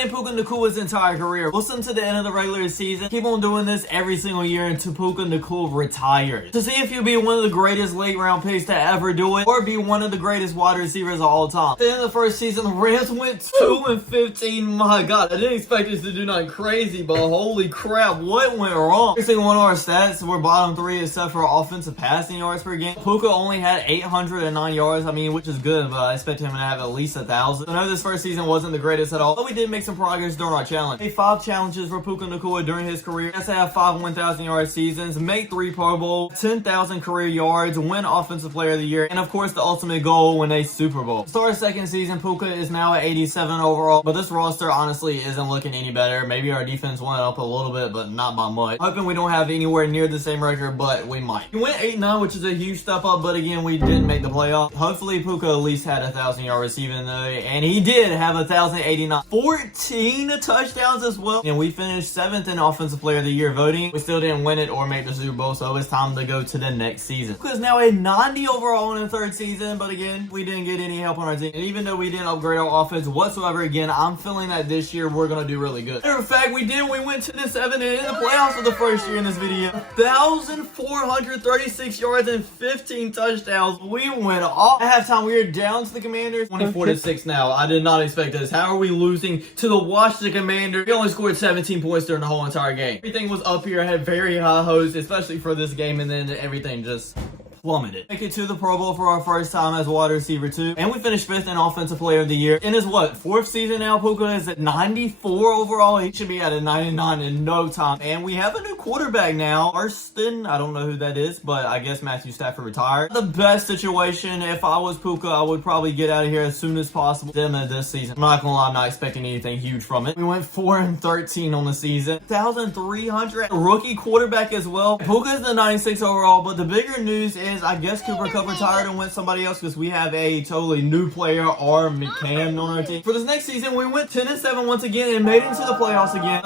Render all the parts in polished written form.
playing Puka Nacuas' entire career. Listen to the end of the regular season. Keep on doing this every single year until Puka Nacua retires. To see if you'll be one of the greatest late round picks to ever do it, or be one of the greatest wide receivers of all time. At the end of the first season, the Rams went 2-15. My God, I didn't expect us to do nothing crazy, but holy crap, what went wrong? Every single one of our stats were bottom 3 except for offensive passing yards per game. Puka only had 809 yards, which is good, but I expect him to have at least 1,000. I know this first season wasn't the greatest at all, but we did make some progress during our challenge. Made 5 challenges for Puka Nacua during his career. Has to have 5 1,000 yard seasons, make 3 Pro Bowl, 10,000 career yards, win Offensive Player of the Year, and of course the ultimate goal, win a Super Bowl. Start our second season, Puka is now at 87 overall, but this roster honestly isn't looking any better. Maybe our defense went up a little bit, but not by much. Hoping we don't have anywhere near the same record, but we might. We went 8-9, which is a huge step up, but again, we didn't make the playoff. Hopefully Puka at least had 1,000 yard receiving though, and he did have 1,089. 14 touchdowns as well, and we finished 7th in Offensive Player of the Year voting. We still didn't win it or make the Super Bowl, so it's time to go to the next season. Puka's now a 90 overall in the 3rd season, but again, we didn't get any help on our team. And even though we didn't upgrade our offense whatsoever, again, I'm feeling that this year we're going to do really good. Matter of fact, we did. We went 10-7 and in the playoffs for the first year in this video. 1,436 yards and 15 touchdowns. We went off. At halftime, we were down to the Commanders. 24-6 now. I did not expect this. How are we losing to the Washington Commanders? We only scored 17 points during the whole entire game. Everything was up here. I had very high hopes, especially for this game, and then everything just plummeted. Make it to the Pro Bowl for our first time as wide receiver too, and we finished 5th in Offensive Player of the Year. In his 4th season now, Puka is at 94 overall. He should be at a 99 in no time. And we have a new quarterback now, Arston. I don't know who that is, but I guess Matthew Stafford retired. The best situation, if I was Puka, I would probably get out of here as soon as possible. Them this season, I'm not gonna lie, I'm not expecting anything huge from it. We went 4-13 on the season, 1,300 rookie quarterback as well. Puka is the 96 overall, but the bigger news is I guess Cooper Kupp retired and went somebody else because we have a totally new player, McCann, on our team. For this next season, we went 10-7 once again and made it into the playoffs again.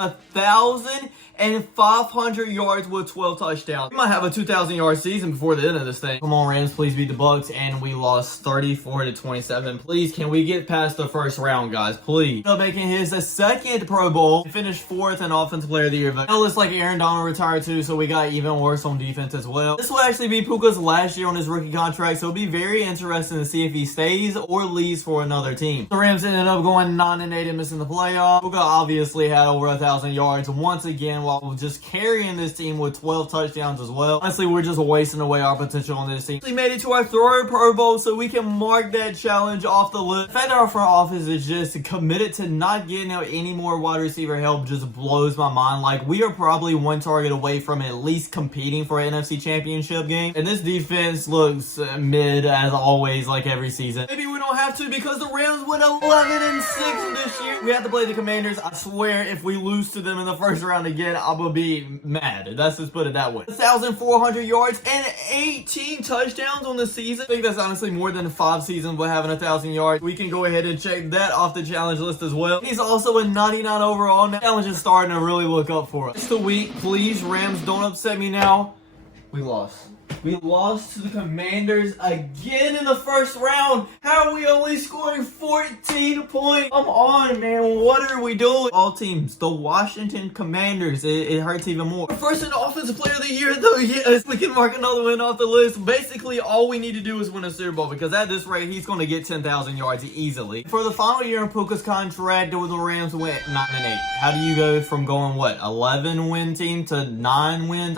1,500 yards with 12 touchdowns. We might have a 2,000 yard season before the end of this thing. Come on, Rams, please beat the Bucks, and we lost 34-27. Please, can we get past the first round, guys? Please. Making his 2nd Pro Bowl. He finished 4th in Offensive Player of the Year. But it looks like Aaron Donald retired too, so we got even worse on defense as well. This will actually be Puka's last year on his rookie contract, so it'll be very interesting to see if he stays or leaves for another team. The Rams ended up going 9-8 and missing the playoff. Puka obviously had over 1,000 yards once again, while just carrying this team with 12 touchdowns as well. Honestly, we're just wasting away our potential on this team. We made it to our 3rd Pro Bowl, so we can mark that challenge off the list. The fact that our front office is just committed to not getting out any more wide receiver help just blows my mind. Like, we are probably one target away from at least competing for an NFC Championship game, and this defense looks mid as always, like every season. Maybe we don't have to because the Rams went 11-6 this year. We have to play the Commanders. I swear, if we lose to them in the first round again, I'm gonna be mad. Let's just put it that way. 1,400 yards and 18 touchdowns on the season. I think that's honestly more than 5 seasons with having 1,000 yards. We can go ahead and check that off the challenge list as well. He's also a 99 overall. Now, challenge is starting to really look up for us. Just a week, please, Rams, don't upset me now. We lost. We lost to the Commanders again in the first round. How are we only scoring 14 points? Come on, man. What are we doing? All teams, the Washington Commanders. It hurts even more. First in Offensive Player of the Year, though. Yes, we can mark another win off the list. Basically, all we need to do is win a Super Bowl, because at this rate, he's going to get 10,000 yards easily. For the final year in Puka's contract, the Rams went 9-8. How do you go from going, 11 win team to 9 wins?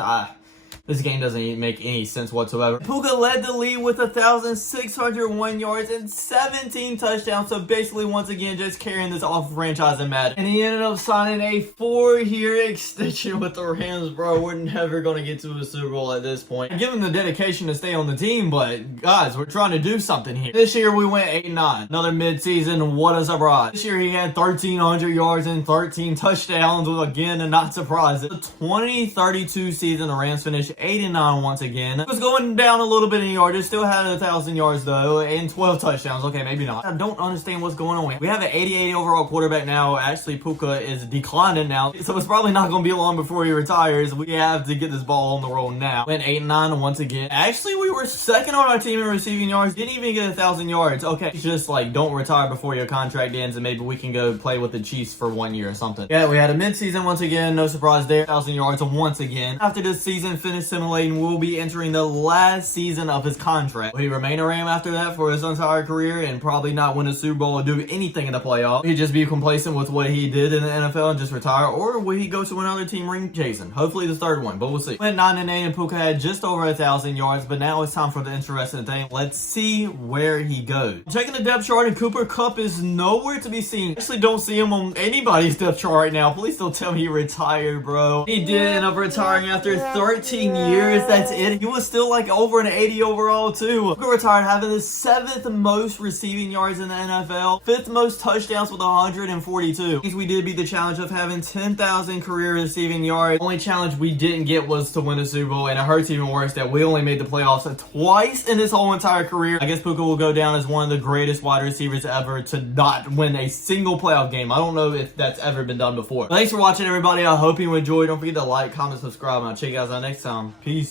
This game doesn't make any sense whatsoever. Puka led the league with 1,601 yards and 17 touchdowns. So basically, once again, just carrying this off franchise in Madden. And he ended up signing a 4-year extension with the Rams, bro. We're never going to get to a Super Bowl at this point. I give him the dedication to stay on the team, but guys, we're trying to do something here. This year, we went 8-9. Another mid-season. What a surprise. This year, he had 1,300 yards and 13 touchdowns. Again, not surprised. The 2032 season, the Rams finished 89 once again. It was going down a little bit in yards. Still had 1,000 yards though, and 12 touchdowns. Okay, maybe not. I don't understand what's going on. We have an 88 overall quarterback now. Actually, Puka is declining now, so it's probably not going to be long before he retires. We have to get this ball on the roll now. Went 8-9 once again. Actually, we were second on our team in receiving yards. Didn't even get 1,000 yards. Okay, it's just like, don't retire before your contract ends, and maybe we can go play with the Chiefs for 1 year or something. Yeah, we had a mid-season once again. No surprise there. 1,000 yards once again. After this season finished simulating, we'll be entering the last season of his contract. Will he remain a Ram after that for his entire career and probably not win a Super Bowl or do anything in the playoffs? Will he just be complacent with what he did in the NFL and just retire? Or will he go to another team ring chasing? Hopefully the third one, but we'll see. Went 9-8 and Puka had just over 1,000 yards, but now it's time for the interesting thing. Let's see where he goes. Checking the depth chart, and Cooper Kupp is nowhere to be seen. I actually don't see him on anybody's depth chart right now. Please don't tell me he retired, bro. He did end up retiring after 13 years. That's it. He was still like over an 80 overall too. Puka retired having the 7th most receiving yards in the NFL, 5th most touchdowns with 142. We did beat the challenge of having 10,000 career receiving yards. Only challenge we didn't get was to win a Super Bowl, and it hurts even worse that we only made the playoffs twice in his whole entire career. I guess Puka will go down as one of the greatest wide receivers ever to not win a single playoff game. I don't know if that's ever been done before. Thanks for watching, everybody. I hope you enjoyed. Don't forget to like, comment, subscribe, and I'll check you guys out next time. Peace.